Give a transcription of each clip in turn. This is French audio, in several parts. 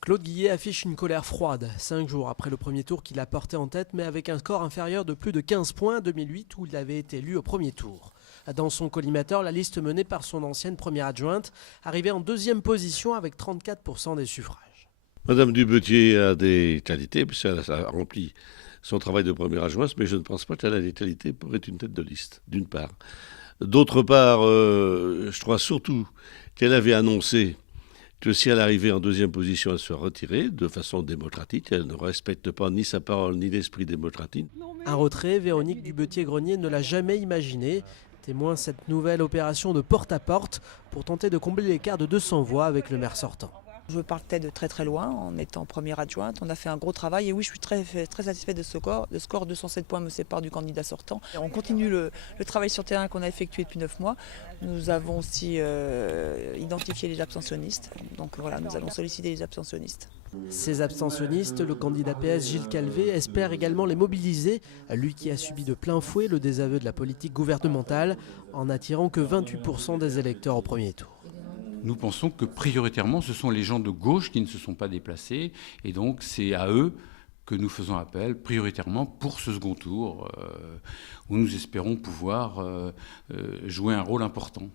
Claude Guillet affiche une colère froide, 5 jours après le premier tour qu'il a porté en tête, mais avec un score inférieur de plus de 15 points à 2008 où il avait été élu au premier tour. Dans son collimateur, la liste menée par son ancienne première adjointe arrivait en deuxième position avec 34% des suffrages. Madame Dubeutier a des qualités, puisqu'elle a rempli son travail de première adjointe, mais je ne pense pas qu'elle a des qualités pour être une tête de liste, d'une part. D'autre part, je crois surtout qu'elle avait annoncé que si elle arrivait en deuxième position, elle se retirait de façon démocratique. Elle ne respecte pas ni sa parole ni l'esprit démocratique. Un retrait, Véronique Dubeutier-Grenier ne l'a jamais imaginé. Témoin cette nouvelle opération de porte-à-porte pour tenter de combler l'écart de 200 voix avec le maire sortant. Je partais de très très loin en étant première adjointe. On a fait un gros travail et oui, je suis très satisfait de ce score. Le score 207 points me sépare du candidat sortant. Et on continue le travail sur terrain qu'on a effectué depuis 9 mois. Nous avons aussi identifié les abstentionnistes. Donc voilà, nous allons solliciter les abstentionnistes. Ces abstentionnistes, le candidat PS Gilles Calvé espère également les mobiliser, lui qui a subi de plein fouet le désaveu de la politique gouvernementale en n'attirant que 28% des électeurs au premier tour. Nous pensons que prioritairement, ce sont les gens de gauche qui ne se sont pas déplacés. Et donc, c'est à eux que nous faisons appel prioritairement pour ce second tour, où nous espérons pouvoir jouer un rôle important.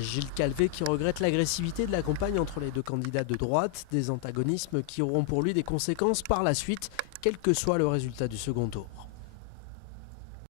Gilles Calvé qui regrette l'agressivité de la campagne entre les deux candidats de droite, des antagonismes qui auront pour lui des conséquences par la suite, quel que soit le résultat du second tour.